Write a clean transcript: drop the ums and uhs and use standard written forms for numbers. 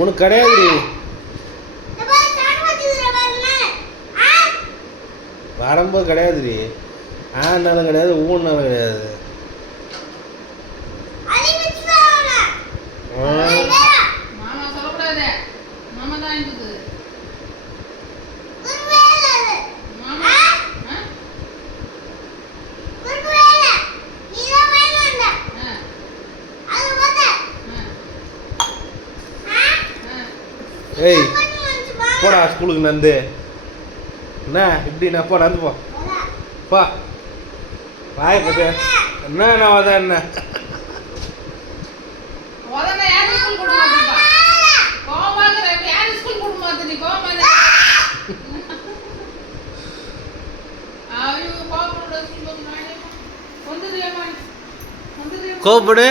உனக்கு கிடையாதுடி. வரும்போது கிடையாதுடி. ஆனாலும் கிடையாது, ஊன்னாலும் கிடையாது. ஏய் போடா ஸ்கூலுக்கு நந்து. என்ன இப்படி நான் போ நடந்து போ வாய பார்த்து என்ன நான் வத என்ன கோபப்படு.